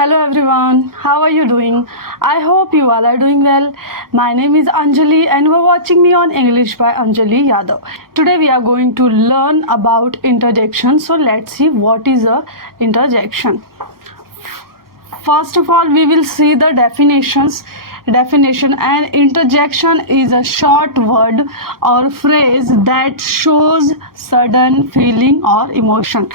Hello everyone, how are you doing? I hope you all are doing well. My name is Anjali and you are watching me on English by Anjali Yadav. Today we are going to learn about interjection. So let's see what is a interjection. First of all, we will see the definition. And interjection is a short word or phrase that shows sudden feeling और emotion.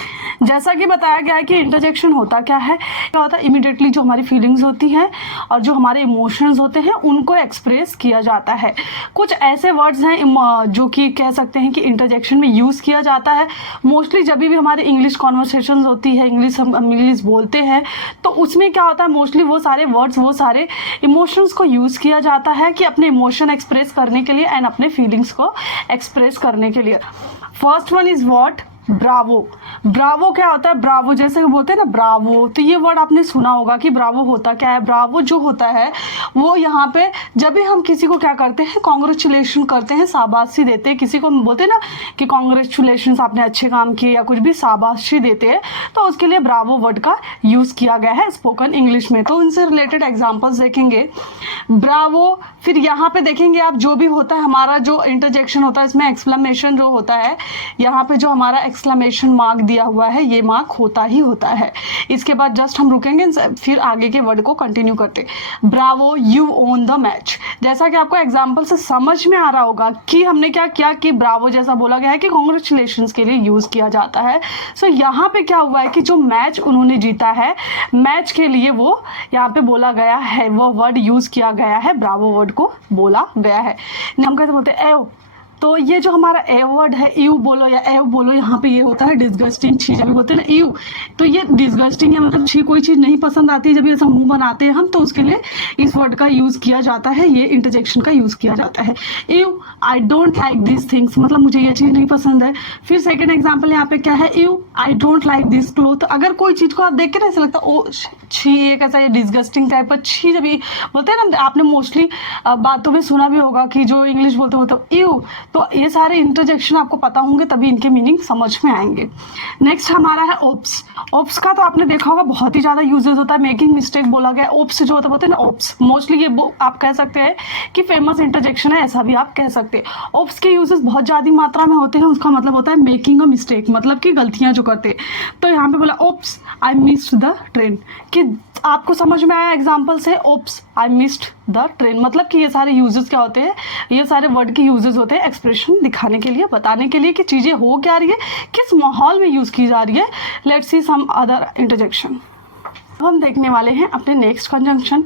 जैसा कि बताया गया है कि interjection होता क्या है, क्या होता है इमिडिएटली जो हमारी फीलिंग्स होती हैं और जो हमारे इमोशंस होते हैं उनको एक्सप्रेस किया जाता है। कुछ ऐसे वर्ड्स हैं जो कि कह सकते हैं कि इंटरजेक्शन में यूज़ किया जाता है। मोस्टली जब भी हमारे इंग्लिश कॉन्वर्सेशन होती है, हम इंग्लिश बोलते हैं, तो उसमें क्या होता है मोस्टली वो सारे वर्ड्स, वो सारे इमोशंस को यूज़ किया जाता है कि अपने इमोशन एक्सप्रेस करने के लिए एंड अपने फीलिंग्स को एक्सप्रेस करने के लिए। First one is what? Bravo. Bravo क्या होता है? ब्रावो जैसे बोलते हैं ना ब्रावो, तो ये वर्ड आपने सुना होगा कि ब्रावो होता क्या है। ब्रावो जो होता है वो यहाँ पे जब भी हम किसी को क्या करते हैं, कॉन्ग्रेचुलेशन करते हैं, शाबाशी देते हैं, किसी को बोलते हैं ना कि कॉन्ग्रेचुलेशन आपने अच्छे काम किए या कुछ भी शाबाशी देते हैं, तो उसके लिए ब्रावो वर्ड का यूज़ किया गया है स्पोकन इंग्लिश में। तो इनसे रिलेटेड एग्जाम्पल्स देखेंगे। ब्रावो, फिर यहाँ पे देखेंगे आप जो भी होता है हमारा जो इंटरजेक्शन होता है इसमें एक्सक्लेमेशन जो होता है, यहाँ पे जो हमारा एक्सक्लेमेशन मार्क दिया हुआ है ये मार्क होता ही होता है। इसके बाद जस्ट हम रुकेंगे, फिर आगे के वर्ड को कंटिन्यू करते। Bravo, you own the match. जैसा कि आपको एग्जाम्पल से समझ में आ रहा होगा कि हमने क्या किया कि ब्रावो जैसा बोला गया है कि कॉन्ग्रेचुलेशंस के लिए यूज़ किया जाता है। सो यहाँ पे क्या हुआ है कि जो मैच उन्होंने जीता है, मैच के लिए वो यहाँ पे बोला गया है, वो वर्ड यूज़ किया गया है, ब्रावो वर्ड को बोला गया है। हम कैसे बोलते हैं? एव। तो ये जो हमारा ए वर्ड है, यू बोलो या एव बोलो, यहाँ पे ये होता है डिस्गस्टिंग चीज़। जब बोलते हैं ना यू, तो ये डिस्गस्टिंग है, मतलब छी कोई चीज़ नहीं पसंद आती जब ऐसा मुंह बनाते हैं हम, तो उसके लिए इस वर्ड का यूज़ किया जाता है, ये इंटरजेक्शन का यूज़ किया जाता है। You, I don't like this things, मतलब मुझे ये चीज़ नहीं पसंद है। फिर सेकेंड एग्जाम्पल यहाँ पे क्या है? You, I don't like this cloth. अगर कोई चीज़ को आप देख के ना ऐसा लगता ओ छी, ये कैसा, ये डिस्गस्टिंग टाइप का छी। जब ये बोलते हैं ना, आपने मोस्टली बातों में सुना भी होगा कि जो इंग्लिश बोलते मतलब यू, तो ये सारे इंटरजेक्शन आपको पता होंगे तभी इनके मीनिंग समझ में आएंगे। नेक्स्ट हमारा है ओप्स। ओप्स का तो आपने देखा होगा बहुत ही ज़्यादा यूजेस होता है, मेकिंग मिस्टेक बोला गया। ओप्स जो होता है बोलते हैं ना ओप्स, मोस्टली ये आप कह सकते हैं कि फेमस इंटरजेक्शन है, ऐसा भी आप कह सकते हैं। ओप्स के यूजेस बहुत ज़्यादा मात्रा में होते हैं, उसका मतलब होता है मेकिंग अ मिस्टेक, मतलब कि गलतियाँ जो करते हैं। तो यहाँ पे बोला oops I missed the train, कि आपको समझ में आया एग्जाम्पल से? Oops I missed the train, मतलब कि ये सारे यूजेस क्या होते हैं, ये सारे वर्ड के यूजेस होते हैं एक्सप्रेशन दिखाने के लिए, बताने के लिए कि चीज़ें हो क्या रही है, किस माहौल में यूज़ की जा रही है। Let's see some other interjection. अब हम देखने वाले हैं अपने नेक्स्ट कंजंक्शन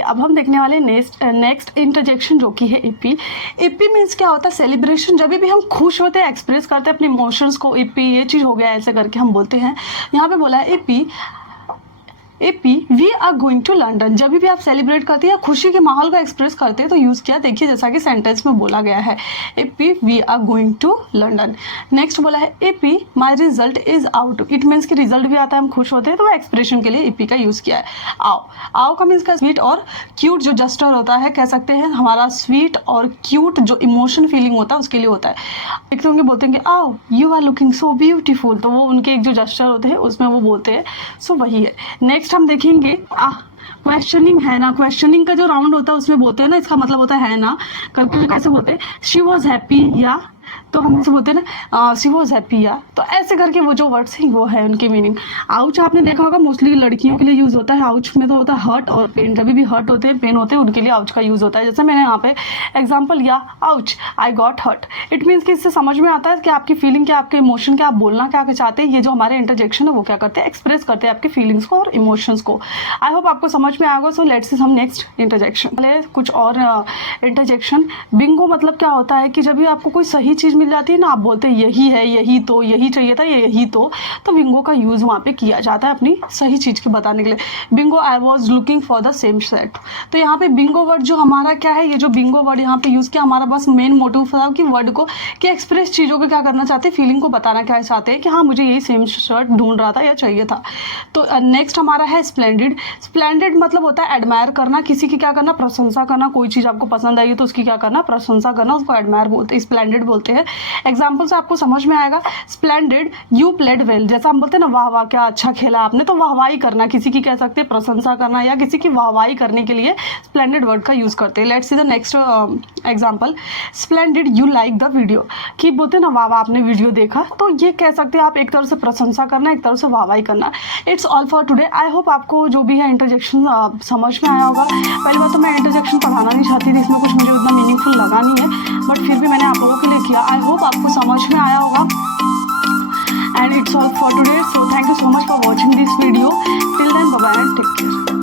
अब हम देखने वाले नेक्स्ट इंटरजेक्शन जो कि है एपी। एपी मीन्स क्या होता है? सेलिब्रेशन। जब भी हम खुश होते हैं, एक्सप्रेस करते हैं अपने इमोशंस को, एपी ये चीज़ हो गया ऐसे करके हम बोलते हैं। यहाँ पे बोला है एपी, we are going to London. जब भी आप सेलिब्रेट करते हैं या खुशी के माहौल को एक्सप्रेस करते हैं तो यूज़ किया, देखिए जैसा कि सेंटेंस में बोला गया है, एपी we are going to London. Next बोला है एपी my result is out. It means कि रिजल्ट भी आता है, हम खुश होते हैं, तो एक्सप्रेशन के लिए एपी का यूज़ किया है। आओ, आओ का मीन्स का स्वीट और क्यूट जो जस्टर होता है, कह सकते हैं हमारा स्वीट और क्यूट जो इमोशन फीलिंग होता है उसके लिए होता है। देखते होंगे बोलते हैं कि aww you are looking so beautiful, तो वो उनके एक जो जस्टर होते हैं उसमें वो बोलते हैं। सो वही है। नेक्स्ट हम देखेंगे क्वेश्चनिंग है ना। क्वेश्चनिंग का जो राउंड होता है उसमें बोलते हैं ना, इसका मतलब होता है ना करके कैसे बोलते हैं? शी वॉज हैप्पी, या तो हम इसे बोलते हैं ना शी वॉज हैप्पी, या तो ऐसे करके वो जो वर्ड्स हैं वो है उनकी मीनिंग। आउच आपने देखा होगा मोस्टली लड़कियों के लिए यूज़ होता है। आउच में तो होता है हर्ट और पेन, जब भी हर्ट होते हैं, पेन होते हैं, उनके लिए आउच का यूज़ होता है। जैसे मैंने यहाँ पे एग्जाम्पल लिया, ouch I got hurt. It means कि इससे समझ में आता है कि आपकी फीलिंग क्या, आपके इमोशन क्या, आप बोलना क्या चाहते हैं। ये जो हमारे इंटरजेक्शन है वो क्या करते हैं? एक्सप्रेस करते हैं आपकी फीलिंग्स को और इमोशंस को। आई होप आपको समझ में आएगा। सो लेट्स सी हम नेक्स्ट इंटरजेक्शन। पहले कुछ और इंटरजेक्शन। बिंगो मतलब क्या होता है कि जब भी आपको कोई सही चीज़ मिल जाती है ना, आप बोलते हैं यही है, यही तो, यही चाहिए था, यही तो बिंगो का यूज़ वहाँ पे किया जाता है अपनी सही चीज़ के बताने के लिए। Bingo I was looking for the same set. तो यहाँ पे बिंगो वर्ड जो हमारा क्या है, ये जो बिंगो वर्ड यहाँ पे यूज़ किया, हमारा बस मेन मोटिव था कि वर्ड को कि एक्सप्रेस चीज़ों को क्या करना चाहते हैं, फीलिंग को बताना क्या चाहते हैं कि हाँ मुझे यही सेम शर्ट ढूंढ रहा था या चाहिए था। तो नेक्स्ट हमारा है स्प्लेंडेड। स्प्लेंडेड मतलब होता है एडमायर करना, किसी की क्या करना, प्रशंसा करना। कोई चीज़ आपको पसंद आई तो उसकी क्या करना, प्रशंसा करना, उसको एडमायर बोलते हैं, स्प्लेंडेड बोलते हैं। बोलते हैं। एग्जाम्पल से आपको समझ में आएगा। स्प्लेंडेड, यू प्लेड वेल, जैसा हम बोलते हैं ना वाह वाह क्या अच्छा खेला आपने, तो वाहवाही करना, किसी की कह सकते हैं प्रशंसा करना या किसी की वाहवाही करने के लिए स्प्लेंडेड वर्ड का यूज़ करते हैं। Let's see the next example. Splendid you like the video, कि बोलते हैं ना वाह वाह आपने वीडियो देखा, तो ये कह सकते हैं आप एक तरह से प्रशंसा करना, एक तरह से वाहवाही करना। It's all for today. I hope आपको जो भी है इंटरजेक्शन समझ में आया होगा। पहली बात तो मैं इंटरजेक्शन पढ़ाना नहीं चाहती थी, इसमें कुछ मुझे उतना मीनिंगफुल लगा नहीं है, बट फिर भी मैंने आप लोगों के लिए किया। आई होप आपको समझ में आया होगा। And it's all for today, so thank you so much for watching this video. Till then, bye bye and take care.